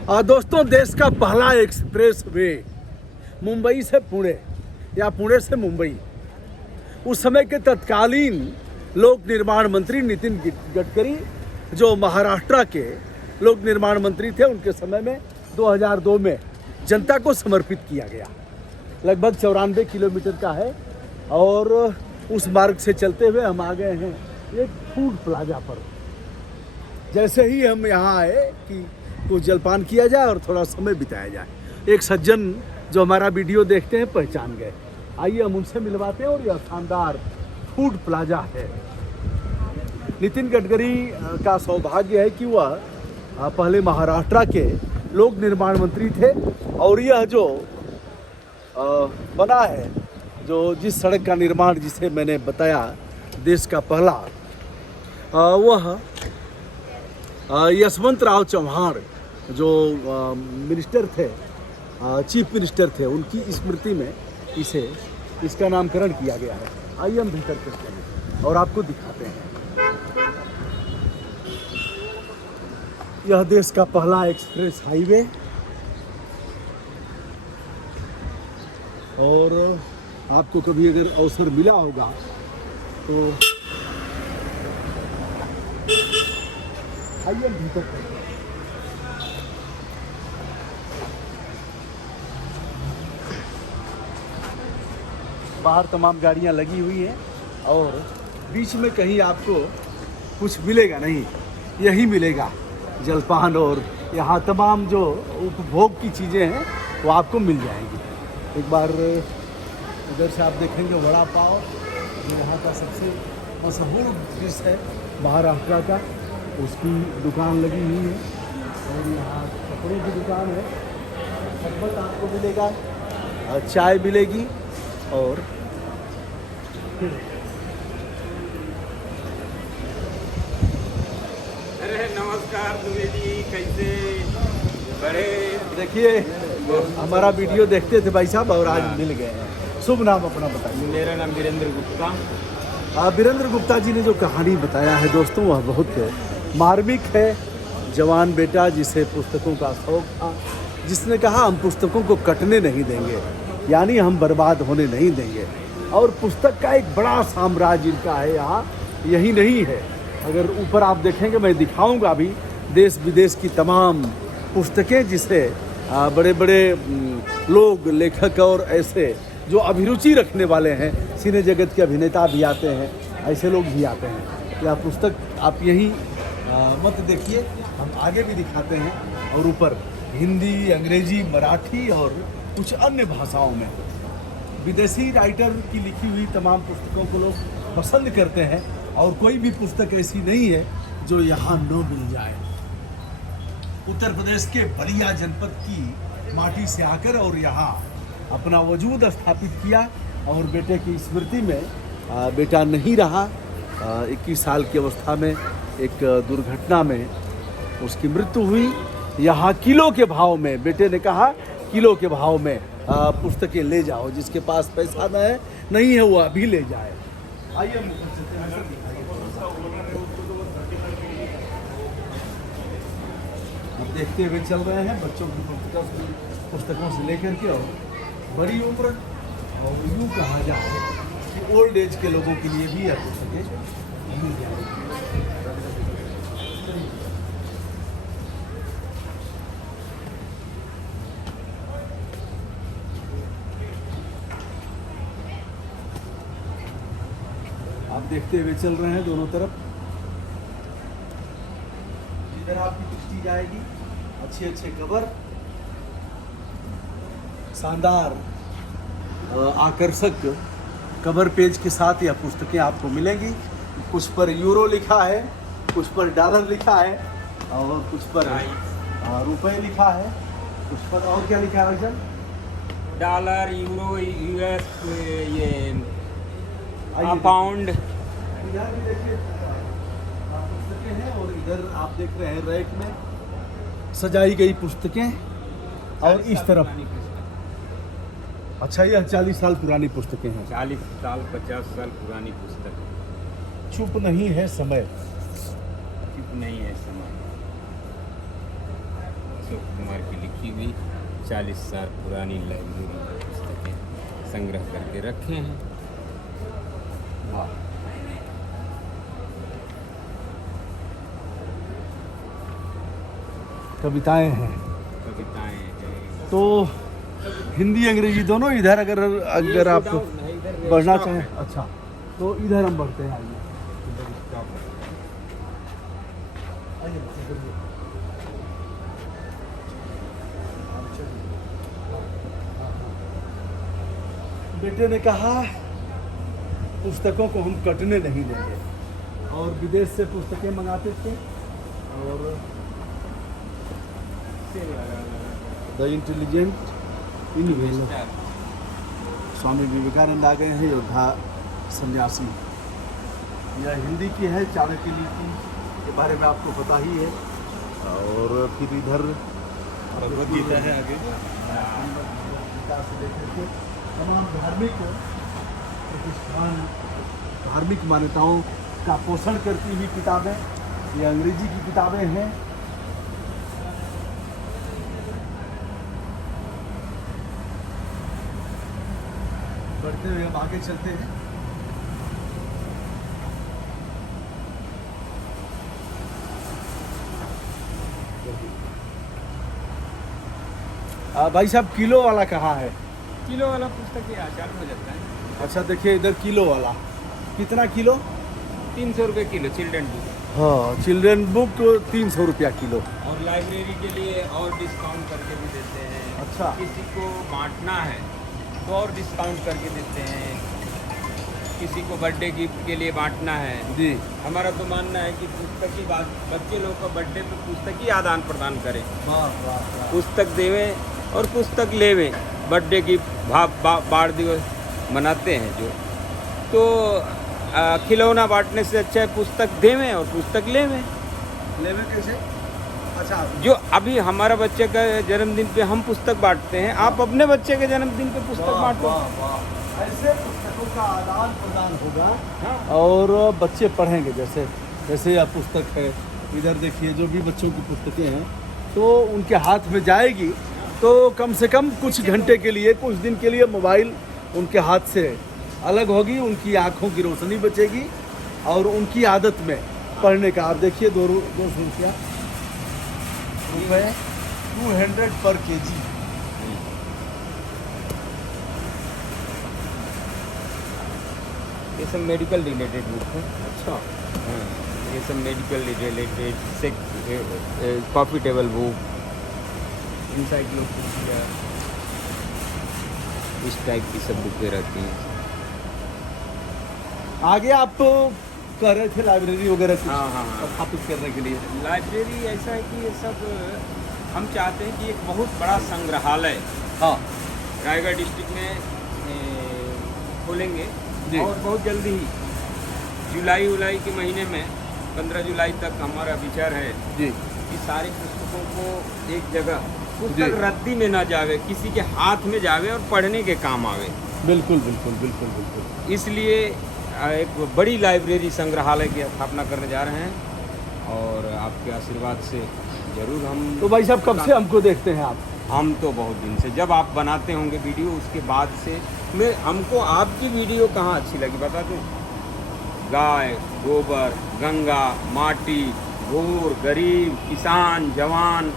दोस्तों, देश का पहला एक्सप्रेस वे मुंबई से पुणे या पुणे से मुंबई, उस समय के तत्कालीन लोक निर्माण मंत्री नितिन गडकरी, जो महाराष्ट्र के लोक निर्माण मंत्री थे, उनके समय में 2002 में जनता को समर्पित किया गया। लगभग 94 किलोमीटर का है और उस मार्ग से चलते हुए हम आ गए हैं एक फूड प्लाजा पर। जैसे ही हम यहाँ आए कि कुछ जलपान किया जाए और थोड़ा समय बिताया जाए। एक सज्जन जो हमारा वीडियो देखते हैं पहचान गए, आइए हम उनसे मिलवाते हैं। और यह शानदार फूड प्लाजा है। नितिन गडकरी का सौभाग्य है कि वह पहले महाराष्ट्र के लोक निर्माण मंत्री थे और यह जो बना है, जो जिस सड़क का निर्माण जिसे मैंने बताया देश का पहला, वह यशवंत राव चौहान जो मिनिस्टर थे, चीफ मिनिस्टर थे, उनकी स्मृति में इसका नामकरण किया गया है। आइए हम भीतर चलते हैं और आपको दिखाते हैं। यह देश का पहला एक्सप्रेस हाईवे और आपको कभी अगर अवसर मिला होगा तो आइए हम भीतर चलते हैं। बाहर तमाम गाड़ियां लगी हुई हैं और बीच में कहीं आपको कुछ मिलेगा नहीं, यही मिलेगा जलपान और यहाँ तमाम जो उपभोग की चीज़ें हैं वो आपको मिल जाएंगी। एक बार इधर से आप देखेंगे वड़ा पाव, जो यहाँ का सबसे मशहूर डिश है महाराष्ट्र का, उसकी दुकान लगी हुई है। और यहाँ कपड़ों की दुकान है, शरबत आपको मिलेगा, चाय मिलेगी। और अरे नमस्कार द्विवेदी, कैसे बड़े? देखिए, हमारा वीडियो देखते थे भाई साहब और आज मिल गए हैं। शुभ नाम अपना बताइए। मेरा नाम वीरेंद्र गुप्ता। वीरेंद्र गुप्ता जी ने जो कहानी बताया है दोस्तों, वह बहुत मार्मिक है। जवान बेटा जिसे पुस्तकों का शौक था, जिसने कहा हम पुस्तकों को कटने नहीं देंगे, यानी हम बर्बाद होने नहीं देंगे। और पुस्तक का एक बड़ा साम्राज्य इनका है यहाँ, यही नहीं है। अगर ऊपर आप देखेंगे, मैं दिखाऊंगा भी, देश विदेश की तमाम पुस्तकें जिसे बड़े बड़े लोग, लेखक और ऐसे जो अभिरुचि रखने वाले हैं, सिने जगत के अभिनेता भी आते हैं, ऐसे लोग भी आते हैं। यह पुस्तक आप यहीं मत देखिए, हम आगे भी दिखाते हैं। और ऊपर हिंदी, अंग्रेजी, मराठी और कुछ अन्य भाषाओं में विदेशी राइटर की लिखी हुई तमाम पुस्तकों को लोग पसंद करते हैं। और कोई भी पुस्तक ऐसी नहीं है जो यहाँ न मिल जाए। उत्तर प्रदेश के बलिया जनपद की माटी से आकर और यहाँ अपना वजूद स्थापित किया। और बेटे की स्मृति में बेटा नहीं रहा, 21 साल की अवस्था में एक दुर्घटना में उसकी मृत्यु हुई। यहाँ किलो के भाव में, बेटे ने कहा किलो के भाव में पुस्तकें ले जाओ, जिसके पास पैसा नहीं है वो अभी ले जाए। आइए हम देखते हुए चल रहे हैं बच्चों की पुस्तकों से लेकर के और बड़ी उम्र और यूँ कहा जाए कि ओल्ड एज के लोगों के लिए भी यह पुस्तकें मिल जाएगी। आप देखते हुए चल रहे हैं दोनों तरफ। इधर आपकी दृष्टि जाएगी, अच्छे कवर, शानदार आकर्षक कवर पेज के साथ यह पुस्तकें आपको मिलेंगी। कुछ पर यूरो लिखा है, कुछ पर डॉलर लिखा है और कुछ पर रुपए लिखा है, कुछ पर और क्या लिखा है भाईजान? डॉलर, यूरो, यूएस, ये पाउंड। इधर भी देखिए पुस्तकें हैं और इधर आप देख रहे हैं रैक में सजाई गई पुस्तकें। और इस तरफ, अच्छा, यह 40 साल पुरानी पुस्तकें हैं। 40 साल 50 साल पुरानी पुस्तक। चुप नहीं है समय, चुप नहीं है समय। अशोक कुमार की लिखी हुई 40 साल पुरानी लाइब्रेरी में पुस्तकें संग्रह करके रखे हैं। वाह। कविताएं हैं कविताएं हैं। तो हिंदी अंग्रेजी दोनों इधर अगर आप बढ़ना चाहें, अच्छा तो इधर हम बढ़ते हैं। आइए आइए, बढ़िए। बेटे ने कहा पुस्तकों को हम कटने नहीं देंगे, और विदेश से पुस्तकें मंगाते थे। और the intelligent investor Swami Vivekananda आ गए हैं, योद्धा सन्यासी। यह हिंदी की है, चाणक्य नीति के बारे में आपको पता ही है। और फिर इधर भगवद गीता है आगे। गीता से लेकर के तमाम धार्मिक प्रतिष्ठान, धार्मिक मान्यताओं का पोषण करती हुई किताबें, ये अंग्रेजी की किताबें हैं। बढ़ते हुए हम आगे चलते हैं। भाई साहब, किलो वाला कहाँ है? किलो वाला पुस्तक ये चालू हो जाता है। अच्छा देखिए, इधर किलो वाला कितना किलो? 300 रुपये किलो चिल्ड्रन बुक। हाँ, चिल्ड्रन बुक 300 रुपया किलो। और लाइब्रेरी के लिए और डिस्काउंट करके भी देते हैं। अच्छा। किसी को बांटना है तो और डिस्काउंट करके देते हैं। किसी को बर्थडे गिफ्ट के लिए बांटना है जी। हमारा तो मानना है कि पुस्तक की बात, बच्चे लोग का बर्थडे पे पुस्तक ही आदान प्रदान करें। वाह वाह। पुस्तक देवें और पुस्तक लेवें। बर्थडे गिफ्ट बाढ़ दिवस मनाते हैं जो, तो खिलौना बांटने से अच्छा है पुस्तक देवें और पुस्तक लेवें। लेवे कैसे? अच्छा, जो अभी हमारा बच्चे का जन्मदिन पे हम पुस्तक बांटते हैं, आप अपने बच्चे के जन्मदिन पे पुस्तक बांटो। ऐसे पुस्तकों का आदान प्रदान होगा। हाँ। और बच्चे पढ़ेंगे। जैसे जैसे यह पुस्तक है, इधर देखिए, जो भी बच्चों की पुस्तकें हैं तो उनके हाथ में जाएगी तो कम से कम कुछ घंटे के लिए, कुछ दिन के लिए मोबाइल उनके हाथ से अलग होगी, उनकी आँखों की रोशनी बचेगी और उनकी आदत में पढ़ने का। आप देखिए, 200 रुपया 200 पर केजी। ये सब मेडिकल रिलेटेड बुक है। अच्छा। हाँ, ये सब medical related coffee table book, encyclopedia, इस टाइप की सब बुकें रहती हैं। आगे आप तो कह रहे थे लाइब्रेरी वगैरह कुछ हाँ। स्थापित करने के लिए। लाइब्रेरी ऐसा है कि ये सब हम चाहते हैं कि एक बहुत बड़ा संग्रहालय हाँ रायगढ़ डिस्ट्रिक्ट में खोलेंगे। जी। और बहुत जल्दी ही जुलाई के महीने में 15 जुलाई तक हमारा विचार है जी। कि सारे पुस्तकों को एक जगह, पुस्तक जी। रद्दी में ना जावे, किसी के हाथ में जावे और पढ़ने के काम आवे। बिल्कुल बिल्कुल बिल्कुल बिल्कुल। इसलिए एक बड़ी लाइब्रेरी संग्रहालय की स्थापना करने जा रहे हैं और आपके आशीर्वाद से जरूर हम। तो भाई साहब, कब से हमको देखते हैं आप? हम तो बहुत दिन से, जब आप बनाते होंगे वीडियो उसके बाद से हमको आपकी वीडियो कहाँ अच्छी लगी बता दूँ? गाय, गोबर, गंगा, माटी, घोर, गरीब, किसान, जवान,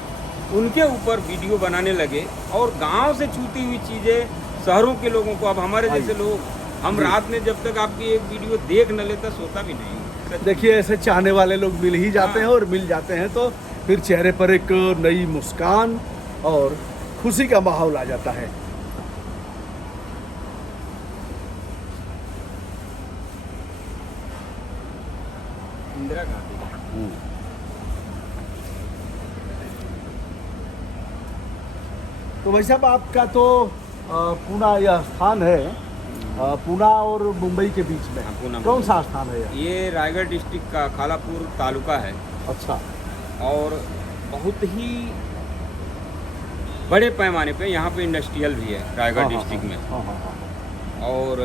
उनके ऊपर वीडियो बनाने लगे और गांव से छूटी हुई चीज़ें शहरों के लोगों को। अब हमारे जैसे लोग, हम रात में जब तक आपकी एक वीडियो देख न लेता सोता भी नहीं। देखिए, ऐसे चाहने वाले लोग मिल ही जाते हैं, और मिल जाते हैं तो फिर चेहरे पर एक नई मुस्कान और खुशी का माहौल आ जाता है। इंदिरा गांधी। तो भाई साहब, आपका तो पूना यह स्थान है, पूना और मुंबई के बीच में। हाँ, पूना कौन मुंबई। सा स्थान है यह? ये रायगढ़ डिस्ट्रिक्ट का खालापुर तालुका है अच्छा। और बहुत ही बड़े पैमाने पे यहाँ पे इंडस्ट्रियल भी है रायगढ़ डिस्ट्रिक्ट में। और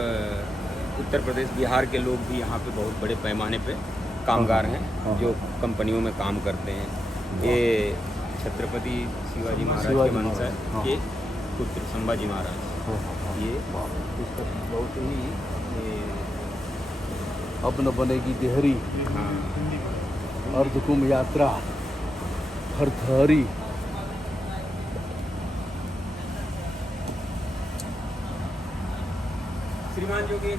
उत्तर प्रदेश, बिहार के लोग भी यहाँ पे बहुत बड़े पैमाने पे कामगार हैं जो कंपनियों में काम करते हैं। ये छत्रपति शिवाजी महाराज शिवाजी के वंश महाराज, हाँ। के पुत्र संभाजी महाराज। ये पुस्तक बहुत ही अब न बनेगी देहरी, हाँ अर्धकुंभ यात्रा, हरथरी। श्रीमान जोगी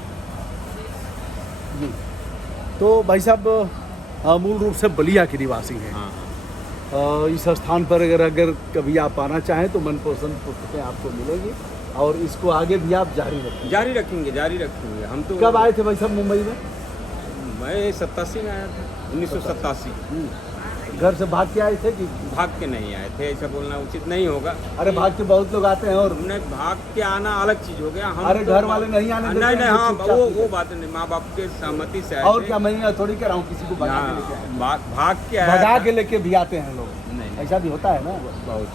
जी। तो भाई साहब मूल रूप से बलिया के निवासी हैं। हाँ इस स्थान पर अगर कभी आप आना चाहें तो मनपसंद पुस्तकें आपको मिलेंगी और इसको आगे भी आप जारी रखें। जारी रखेंगे हम तो। कब आए थे भाई साहब मुंबई में? मैं 87 में आया था, 1987। घर से भाग के आए थे कि? भाग के नहीं आए थे, ऐसा बोलना उचित नहीं होगा। अरे भाग के बहुत लोग आते हैं और हमने भाग के आना अलग चीज हो गया। हम अरे तो घर वाले नहीं आने देते नहीं हैं, हाँ चुपचाप वो बात नहीं, माँ बाप के सहमति से आए और थे। क्या, मैं थोड़ी कह रहा हूँ किसी को भगा के लेके आए। भाग के आया भगा था। के लेके भी आते हैं लोग, नहीं ऐसा भी होता है ना। बहुत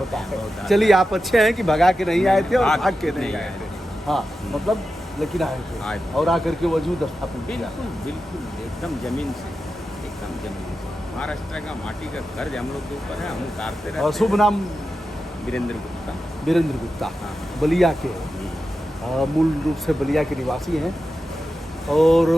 होता है। बहुत चलिए आप अच्छे हैं कि भगा के नहीं आए थे और भाग भाग के नहीं नहीं आए आए थे। हाँ मतलब लेकिन आए आए थे थे। और आकर के वजूद स्थापित किया। बिल्कुल एकदम जमीन से। महाराष्ट्र का माटी का कर्ज हम लोग के ऊपर है, हम उतारते रहते और शुभ नाम? वीरेंद्र गुप्ता। वीरेंद्र गुप्ता, हाँ। बलिया के मूल रूप से बलिया के निवासी हैं। और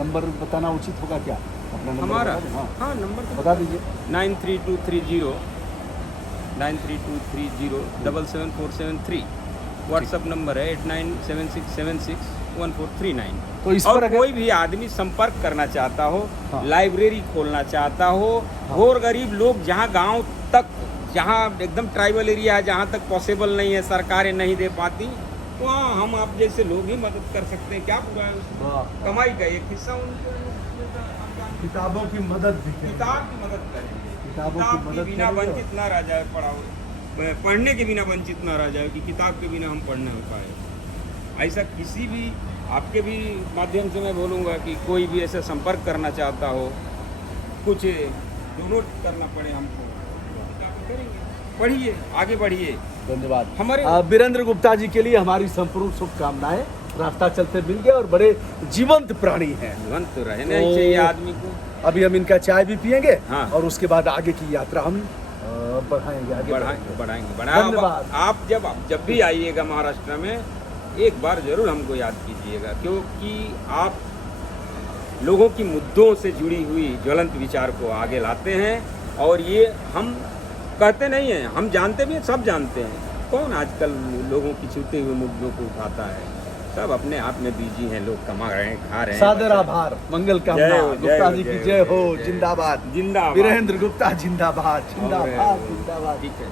नंबर बताना उचित होगा क्या अपना नंबर? हमारा बता दें? हाँ हाँ नंबर तो बता दीजिए। 9323077473। व्हाट्सअप नंबर है 8976761439। तो इस और पर अगर कोई भी आदमी संपर्क करना चाहता हो, हाँ। लाइब्रेरी खोलना चाहता हो, और गरीब लोग जहाँ गांव तक, जहाँ एकदम ट्राइबल एरिया है, जहाँ तक पॉसिबल नहीं है, सरकारें नहीं दे पाती, वहाँ हम आप जैसे लोग ही मदद कर सकते हैं। क्या पूरा है उसमें? वाह। कमाई का एक हिस्सा उनको किताबों की मदद भी करें। किताब की मदद करें। किताबों की किताब के मदद बिना करेंगे। वंचित ना रह जाए, पढ़ने के बिना वंचित ना रह जाए कि किताब के बिना हम पढ़ नहीं पाए। ऐसा किसी भी आपके भी माध्यम से मैं बोलूँगा कि कोई भी ऐसा संपर्क करना चाहता हो, कुछ डोनेट करना पड़े हमको, किताबें करेंगे। पढ़िए, आगे बढ़िए। धन्यवाद। हमारे वीरेंद्र गुप्ता जी के लिए हमारी संपूर्ण शुभकामनाएं। रास्ता चलते मिल गए और बड़े जीवंत प्राणी हैं। जीवंत तो रहना ही तो चाहिए आदमी को। अभी हम इनका चाय भी पियेंगे हाँ। और उसके बाद आगे की यात्रा हम बढ़ाएंगे, आगे बढ़ाएंगे। धन्यवाद। आप जब भी आइएगा महाराष्ट्र में, एक बार जरूर हमको याद कीजिएगा, क्योंकि आप लोगों की मुद्दों से जुड़ी हुई ज्वलंत विचार को आगे लाते हैं। और ये हम कहते नहीं हैं, हम जानते भी हैं, सब जानते हैं। कौन आजकल लोगों की छूते हुए मुद्दों को उठाता है? सब अपने आप में बिजी हैं, लोग कमा रहे हैं, खा रहे हैं। सादर आभार, मंगल कामना। गुप्ता जी की जय हो। जिंदाबाद। जिंदाबाद। वीरेंद्र गुप्ता जिंदाबाद, जिंदाबाद, जिंदाबाद। ठीक है।